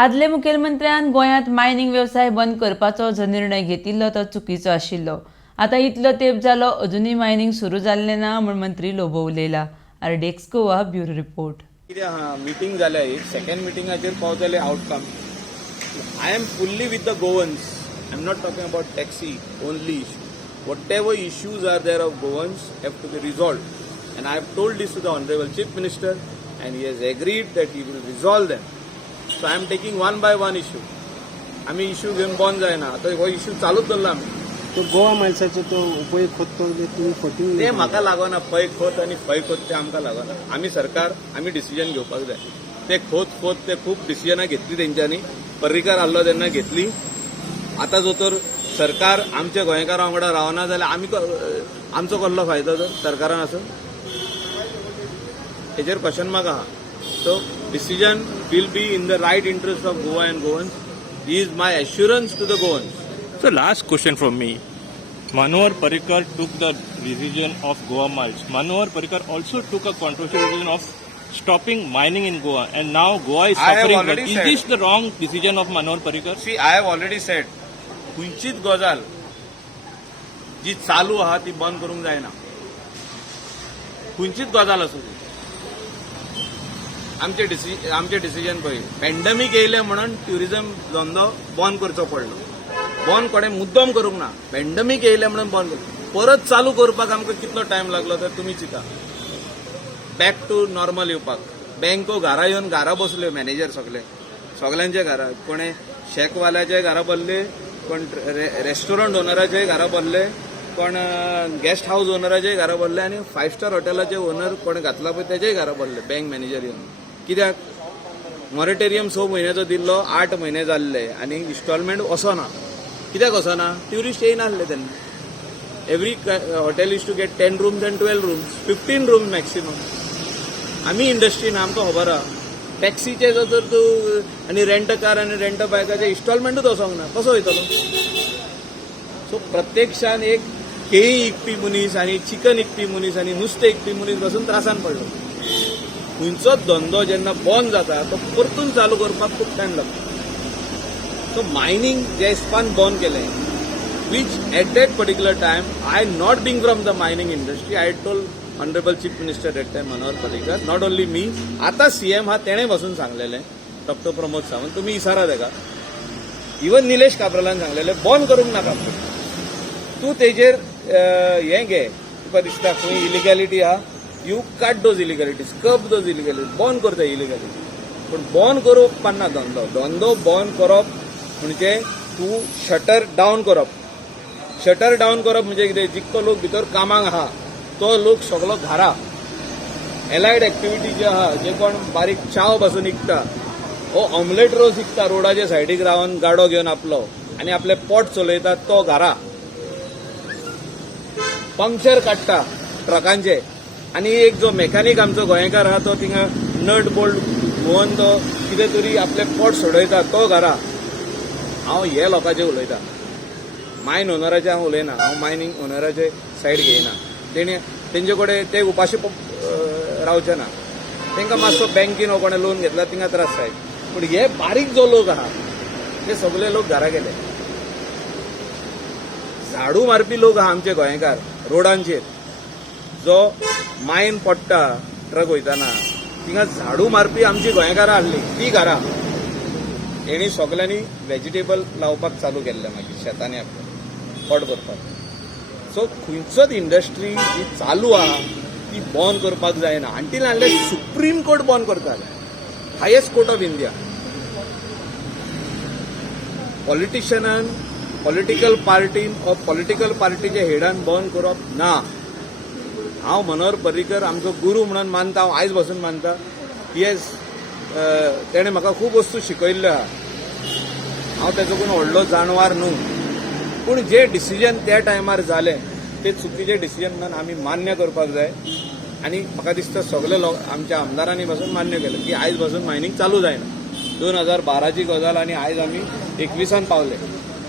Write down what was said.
आदले मुखेलमंत्र्यान गोंयांत मायनिंग वेवसाय बंद करपाचो जो निर्णय घेतिल्लो तो चुकीचो आशिल्लो. आतां इतलो तेंप जालो अजुनूय मायनिंग सुरू जाल्लें ना म्हूण मंत्री लोबो उलयला. RDX Goa bureau report. Meeting जाल्या ही सेकंड मिटिंगाचेर पावतले outcome. I am fully with the Goans. I am not talking about taxi only. whatever issues are there of Goans have to be resolved, and I have told this to the Honorable Chief Minister and he has agreed that he will resolve them. So I am taking one by one issue. आम्ही issue घेऊन बंद जायना. आता हो issue चालूच दवरला आमी. तो गोवा माणसाचो तो उपयोग खत तो तुम्ही फटींग ते म्हाका लागना. पै खत आणि फै खत ते आमकां लागना. आमी सरकार आमी डिसिजन घेवपाक जाय. ते खत ते खूप डिसिजनां घेतली तेंच्यांनी. पर्रीकार आसलो तेन्ना घेतली. आता जो तर सरकार आमच्या गोंयकारां वांगडा रावना जाल्यार आमी आमचो कसलो फायदो तर सरकारान आसून. हेजेर क्वेश्चन मार्क आहा. So decision will be in the right interest of Goa and Goans. He is my assurance to the Goans. So last question from me. Manohar Parrikar took the decision of Goa Mines. Manohar Parrikar also took a controversial decision of stopping mining in Goa, and now Goa is suffering. Is this the wrong decision of Manohar Parrikar? See, I have already said, खंयचीच गजाल जी चालू आहा ती बंद करूंक जायना. खंयचीच गजाल आसूं ती. आमचे डिसिजन पळय. पॅन्डेमीक येयलें म्हणून ट्युरिझम धंदो बंद करचो पडलो. बंद कोणें मुद्दम करूंक ना. पॅन्डेमीक येयलें म्हणून बंद परत चालू करपाक आमकां कितलो टायम लागलो तर तुमी चिंता. बॅक टू नॉर्मल येवपाक. बँको घरा येवन घरा बसल्यो. मॅनेजर सगल्यांचे घरा. कोणें शेकवाल्याचे घरा बसले, कोण रेस्टॉरंट ओनराचे घरा बसले, कोण गेस्ट हाऊस ओनराचे घरा बसले, आनी 5 स्टार हॉटेलाचे ओनर कोण घातला पळय तेजेय घरा बसले. बँक मॅनेजर येवन. कित्याक मॉरेटोरियम 6 म्हयन्याचो दिल्लो 8 म्हयने जाल्ले आनी इन्स्टॉलमेंट वचना. कित्याक वचना? ट्युरिस्ट येयनासले तेन्ना. Every hotel is to get 10 rooms and 12 rooms, 15 rooms maximum. आमी इंडस्ट्रीन आमकां खबर आहा. टॅक्सीचे जर तर तूं आनी रेंट कार आनी रेंट बायकाचे इन्स्टॉलमेंटूच वचोंक ना. कसो वयतलो? सो प्रत्यक्षान एक केळी विकपी मनीस आनी चिकन विकपी मनीस आनी नुस्तें विकपी मनीस बसून त्रासान पडलो. खंयचोच धंदो जेन्ना बंद जाता तो परतून चालू करपाक खूब टायम लागता. सो मायनिंग जे हिसपान बंद केलें, which at that particular time I not being from the mining industry, I told honourable chief minister at time Manohar Parrikar, not only me, आतां सीएम हा तेणें बसून सांगलेलें, डॉक्टर प्रमोद सावंत, तुमी इसारा तेका. इवन निलेश काब्रालान सांगलेलें बंद करूंक नाका. तूं तेजेर हें घे, तुका दिसता खंय इलिगॅलिटी आहा, you cut those इलिगॅलिटीज, cup those इलिगॅलिटीज, बंद करता इलिगॅलिटी. पूण बंद करप पान्ना धंदो बंद करप म्हणजे तूं शटर डावन करप. शटर डावन करप म्हणजे कितें? जितको लोक भितर कामाक आहा तो लोक सगळो घरा. एलायड एक्टिविटी जे आहा, जे कोण बारीक चाव बसून विकता, हो ऑमलेट रोज विकता रोडाच्या सायडीक रावन गाडो घेवन आपलो, आनी आपले पोट चलयता तो घरा. पंक्चर काडटा ट्रकांचे, आनी एक जो मेकॅनीक आमचो गोंयकार आहा तो थिंगा नट बोल्ट घुंवन तो कितें तरी आपले पोट सोडयता तो घरा. हांव हे लोकांचे उलयता. मायन ओनराचे हांव उलयना. हांव मायनिंग ओनराचे सायड घेयना. तेंचे कडेन ते उपाशी रावचे ना. तांकां मातसो बँकीन हो कोणें लोन घेतला थिंगा त्रास जाय. पूण हे बारीक जो लोक आहा ते सगळे लोक घरा गेले. झाडू मारपी लोक आहा आमचे गोंयकार रोडांचेर, जो मायन पडटा ट्रक वयताना, थिंगा झाडू मारपी आमची गोंयकारां आहली ती घरा. हेणी सगल्यांनी व्हेजिटेबल लावपाक चालू केल्लें मागीर शेतांनी आपल्या पोट भरपाक. सो खंयचोच इंडस्ट्री जी चालू आहा ती बंद करपाक जायना. अंटील अनलेस सुप्रीम कोर्ट बंद करता, हायेस्ट कोर्ट ऑफ इंडिया. पॉलिटिशियनान, पॉलिटिकल पार्टीचे हेडान बंद करप ना. हांव मनोहर पर्रीकर आमचो गुरू म्हणून मानता. हांव आयज बसून मानता. तेणें म्हाका खूब वस्तू शिकयल्ल्यो आहा. हांव तेजो कोण व्हडलो जाणवार न्हू. पूण जे डिसिजन त्या टायमार जालें ते चुकीचे डिसिजन म्हणून आमी मान्य करपाक जाय. आनी म्हाका दिसता सगळे लोक आमच्या आमदारांनी पासून मान्य केलें की आयज पासून मायनिंग चालू जायना. 2012ची गजाल आनी आयज आमी 21 पावले.